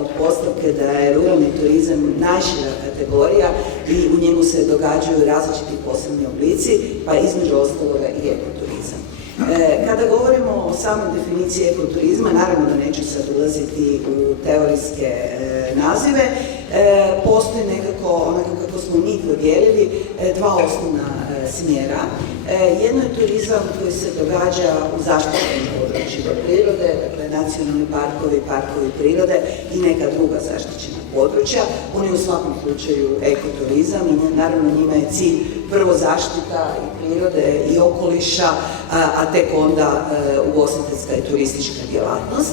od postavke da je ruralni turizam najšira kategorija i u njemu se događaju različiti poslovni oblici, pa između ostaloga i ekoturizam. Kada govorimo o samoj definiciji ekoturizma, naravno da neću sad ulaziti u teorijske nazive, postoji nekako, onako kako smo mi podijelili, dva osnovna smjera. Jedno je turizam koji se događa u zaštićenim područjima prirode, dakle nacionalni parkovi, parkovi prirode i neka druga zaštićena područja. On je u svakom slučaju ekoturizam i naravno njima je cilj prvo zaštita i prirode i okoliša, a tek onda ugostiteljska i turistička djelatnost.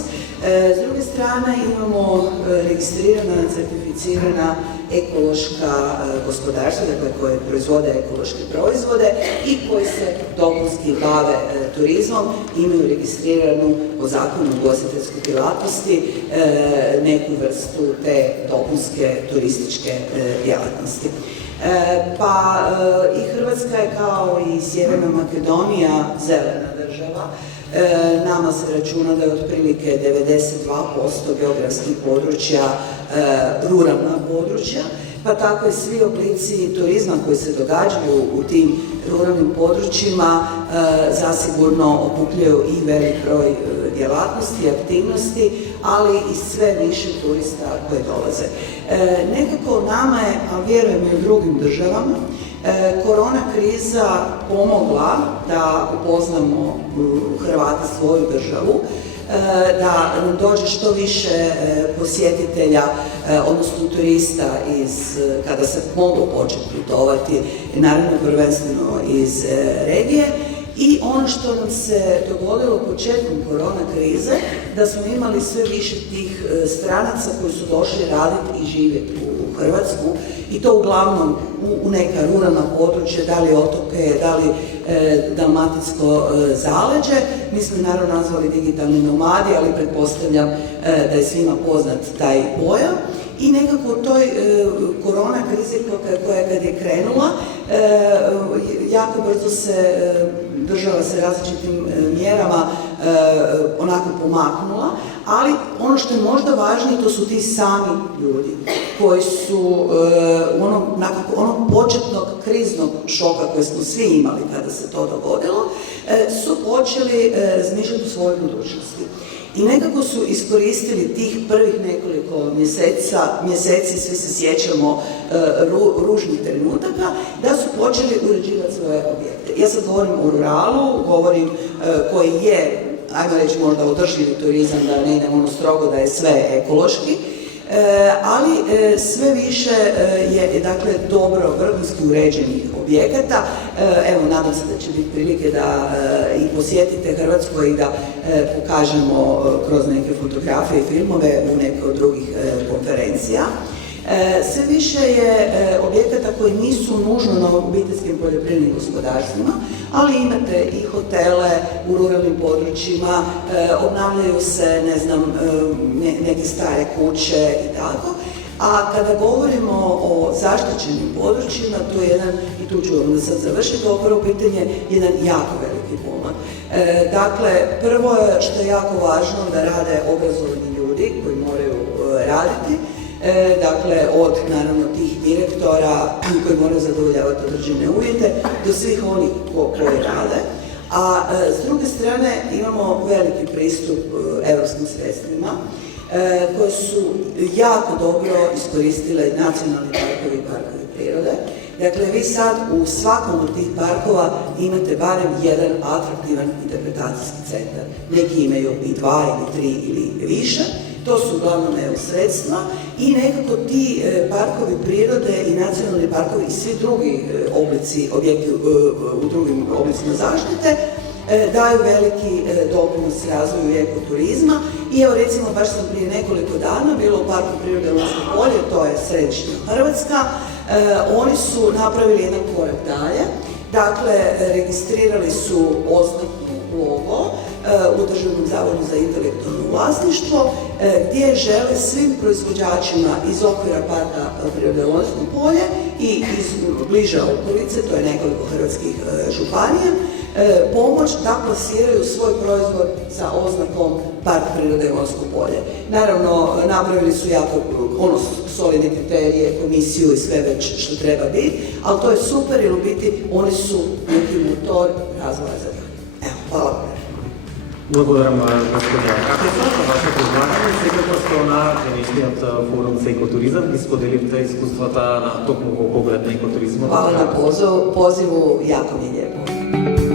S druge strane imamo registrirana, certificirana ekološka gospodarstva, dakle koje proizvode ekološke proizvode i koji se dopunski bave turizmom, imaju registriranu po zakonu ugostiteljske djelatnosti neku vrstu te dopunske turističke djelatnosti. Pa i Hrvatska je kao i Sjeverna Makedonija zelena država. Nama se računa da je otprilike 92% geografskih područja ruralna područja, pa tako i svi oblici turizma koji se događaju u tim ruralnim područjima zasigurno okupljaju i velik broj djelatnosti i aktivnosti, ali i sve više turista koji dolaze. Nekako nama je, a vjerujem i u drugim državama, korona kriza pomogla da upoznamo Hrvate svoju državu, da nam dođe što više posjetitelja, odnosno turista kada se moglo početi putovati, naravno prvenstveno iz regije. I ono što nam se dogodilo početkom korona krize, da smo imali sve više tih stranaca koji su došli raditi i živjeti u Hrvatsku, i to uglavnom u neka ruralna područja, da li otoke, da li dalmatinsko zaleđe. Mi smo naravno nazvali digitalni nomadi, ali pretpostavljam da je svima poznat taj pojam. I nekako u toj korona krizi koja kad je krenula, jako brzo se država sa različitim mjerama onako pomaknula, ali ono što je možda važnije, to su ti sami ljudi koji su onog početnog kriznog šoka koje smo svi imali kada se to dogodilo, su počeli razmišljati o svojoj budućnosti. I nekako su iskoristili tih prvih nekoliko mjeseci, svi se sjećamo ružnih trenutaka, da su počeli uređivati svoje objekte. Ja sad govorim o ruralu, govorim koji je, ajmo reći možda održivi turizam, da ne idemo ono strogo da je sve ekološki, ali sve više je dakle dobro vrhunski uređenih objekata. Evo, nadam se da će biti prilike da i posjetite Hrvatsku i da pokažemo kroz neke fotografije i filmove u neke od drugih konferencija. Sve više je objekata koji nisu nužno na obiteljskim poljoprivrednim gospodarstvima, ali imate i hotele u ruralnim područjima, obnavljaju se, ne znam, neke stare kuće i tako. A kada govorimo o zaštićenim područjima, to je jedan, i tu ću onda sad završiti ovo prvo pitanje, jedan jako veliki pomak. Dakle, prvo je što je jako važno da rade obrazovani ljudi koji moraju raditi, dakle od naravno tih direktora koji moraju zadovoljavati određene uvjete do svih onih koji rade. A s druge strane imamo veliki pristup europskim sredstvima koje su jako dobro iskoristile nacionalni parkovi i parkovi prirode. Dakle, vi sad u svakom od tih parkova imate barem jedan atraktivan interpretacijski centar. Neki imaju i 2 ili 3 ili više. To su uglavnom EU sredstva i nekako ti parkovi prirode i nacionalni parkovi i svi drugi objekti u drugim oblicima zaštite daju veliki doprinos razvoju ekoturizma. I evo recimo, baš sam prije nekoliko dana bila u Parku prirode Lonjsko polje, to je središnja Hrvatska. Oni su napravili jedan korak dalje, dakle registrirali su oznaku logo u Državnom zavodu za intelektualno vlasništvo, gdje žele svim proizvođačima iz okvira Parka prirode Lonjsko polje i iz bliže okolice, to je nekoliko hrvatskih županija, pomoć da plasiraju svoj proizvod sa oznakom Park prirode Lonjsko polje. Naravno, napravili su jako solidne kriterije, komisiju i sve već što treba biti, ali to je super jer u biti oni su neki motor razvoja za dalje. Evo, hvala vam. Благодарам, господа Катеса, за вашето излагане. Сега просто на денешниот форум за екотуризам ги споделивте искуствата на токму во поглед на екотуризмот. Hvala na pozivu, jako mi je lijepo.